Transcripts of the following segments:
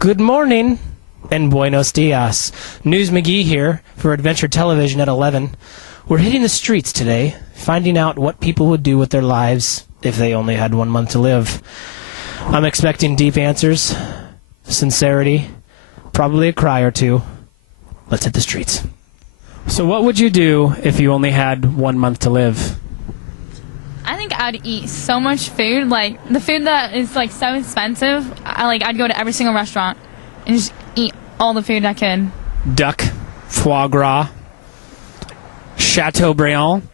Good morning and buenos dias. News McGee here for Adventure Television at 11. We're hitting the streets today, finding out what people would do with their lives if they only had 1 month to live. I'm expecting deep answers, sincerity, probably a cry or two. Let's hit the streets. So what would you do if you only had 1 month to live? I think I'd eat so much food, like the food that is like so expensive. I'd go to every single restaurant and just eat all the food I could. Duck, foie gras, Chateaubriand.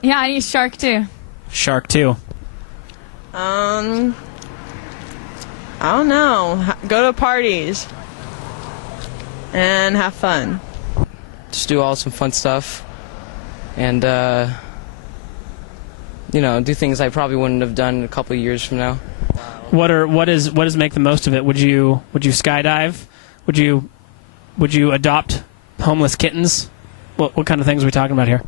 Yeah, I'd eat shark too. Shark too. I don't know. Go to parties and have fun. Just do all some fun stuff and do things I probably wouldn't have done a couple of years from now. What does make the most of it? Would you skydive? Would you adopt homeless kittens? What kind of things are we talking about here?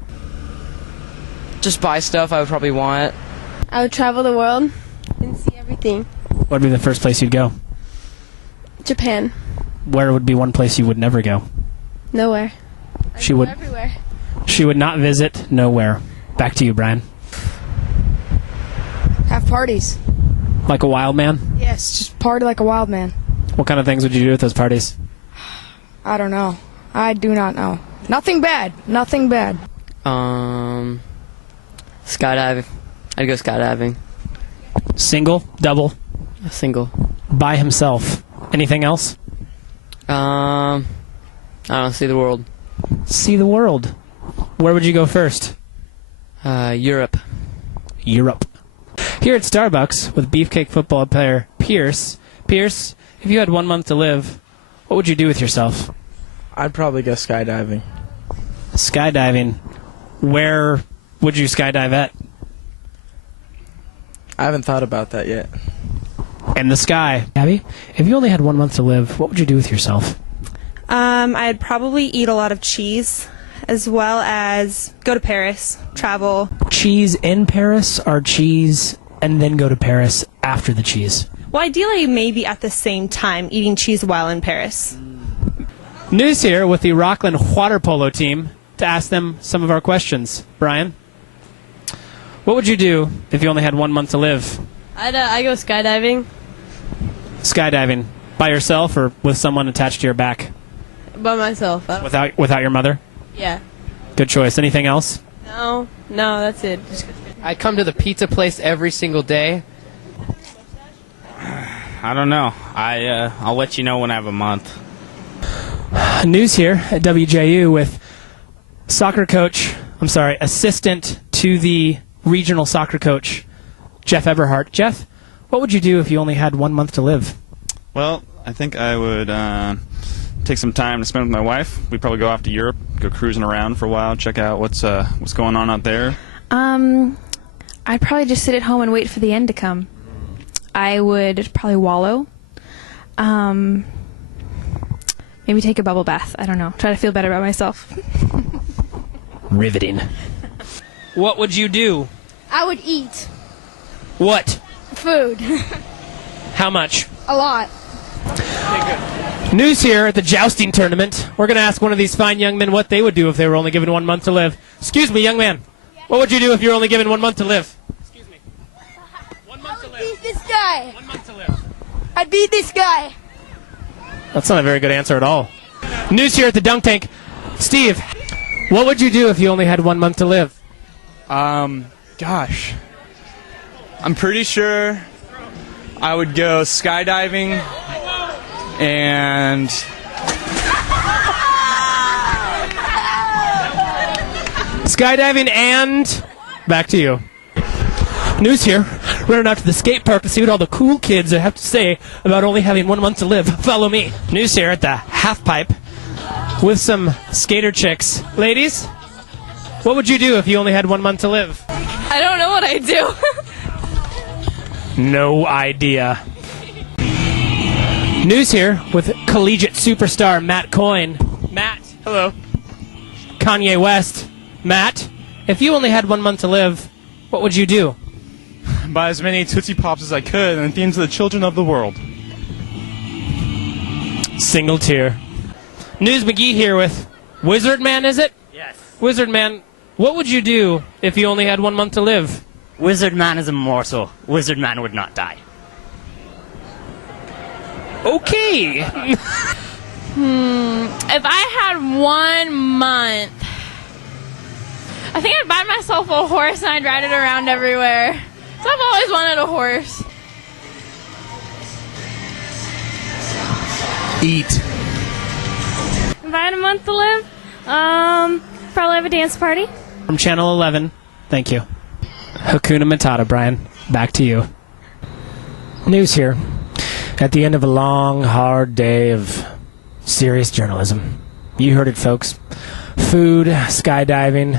Just buy stuff I would probably want. I would travel the world and see everything. What would be the first place you'd go? Japan. Where would be one place you would never go? Nowhere. She would everywhere. She would not visit nowhere. Back to you, Brian. Have parties. Like a wild man? Yes, just party like a wild man. What kind of things would you do at those parties? I don't know. I do not know. Nothing bad. Nothing bad. Skydiving. I'd go skydiving. Single? Double? Single. By himself? Anything else? I don't know, see the world. See the world. Where would you go first? Europe. Europe. Here at Starbucks with Beefcake football player Pierce. Pierce, if you had 1 month to live, what would you do with yourself? I'd probably go skydiving. Skydiving. Where would you skydive at? I haven't thought about that yet. In the sky. Abby, if you only had 1 month to live, what would you do with yourself? I'd probably eat a lot of cheese, as well as go to Paris, travel. Cheese in Paris or cheese and then go to Paris after the cheese? Well, ideally, maybe at the same time, eating cheese while in Paris. News here with the Rockland water polo team to ask them some of our questions. Brian, what would you do if you only had 1 month to live? I go skydiving. Skydiving. By yourself or with someone attached to your back? By myself. Without your mother? Yeah. Good choice. Anything else? No, that's it. I come to the pizza place every single day. I don't know. I'll let you know when I have a month. News here at WJU with assistant to the regional soccer coach, Jeff Eberhardt. Jeff, what would you do if you only had 1 month to live? Well, I think I would take some time to spend with my wife. We'd probably go off to Europe, go cruising around for a while, check out what's going on out there. I'd probably just sit at home and wait for the end to come. I would probably wallow. Maybe take a bubble bath. I don't know. Try to feel better about myself. Riveting. What would you do? I would eat What? food. How much? A lot. News here at the jousting tournament. We're going to ask one of these fine young men what they would do if they were only given 1 month to live. Excuse me, young man. What would you do if you were only given 1 month to live? Excuse me. 1 month to live. Beat this guy. 1 month to live. I'd beat this guy. That's not a very good answer at all. News here at the dunk tank. Steve, what would you do if you only had 1 month to live? Gosh. I'm pretty sure I would go skydiving and skydiving and back to you. News here. Running out to the skate park to see what all the cool kids have to say about only having 1 month to live. Follow me. News here at the half pipe with some skater chicks. Ladies, what would you do if you only had 1 month to live? I don't know what I'd do. No idea. News here with collegiate superstar Matt Coyne. Matt. hello. Kanye West. Matt, if you only had 1 month to live, what would you do? Buy as many Tootsie Pops as I could and themes of the children of the world. Single tear. News McGee here with Wizard Man, is it? Yes. Wizard Man, what would you do if you only had 1 month to live? Wizard Man is immortal. Wizard Man would not die. Okay. If I had 1 month, I think I'd buy myself a horse and I'd ride it around everywhere. So I've always wanted a horse. Eat. If I had a month to live, probably have a dance party. From Channel 11, thank you. Hakuna Matata, Brian. Back to you. News here. At the end of a long, hard day of serious journalism. You heard it, folks. Food, skydiving,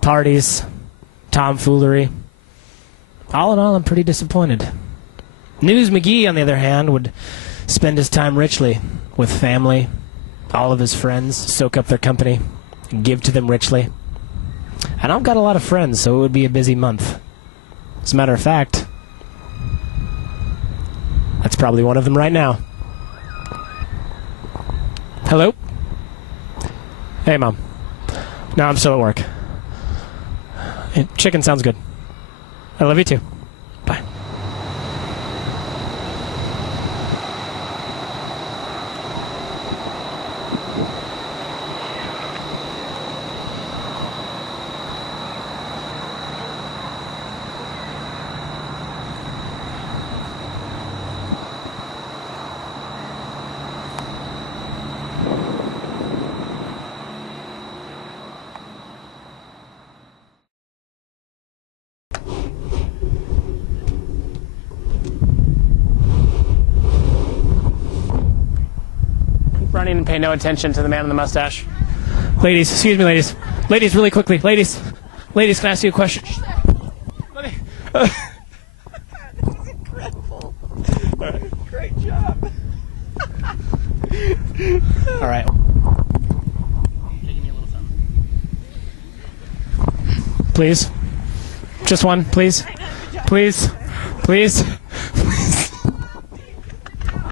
parties, tomfoolery. All in all, I'm pretty disappointed. News McGee, on the other hand, would spend his time richly with family, all of his friends, soak up their company, and give to them richly. And I've got a lot of friends, so it would be a busy month. As a matter of fact, that's probably one of them right now. Hello? Hey, Mom. No, I'm still at work. Chicken sounds good. I love you too. Bye. Running and pay no attention to the man in the mustache. Ladies, excuse me, ladies. Ladies, really quickly. Ladies. Ladies, can I ask you a question? Let me... This is incredible. All right. Great job. All right. Please. Just one, please. Please. Please.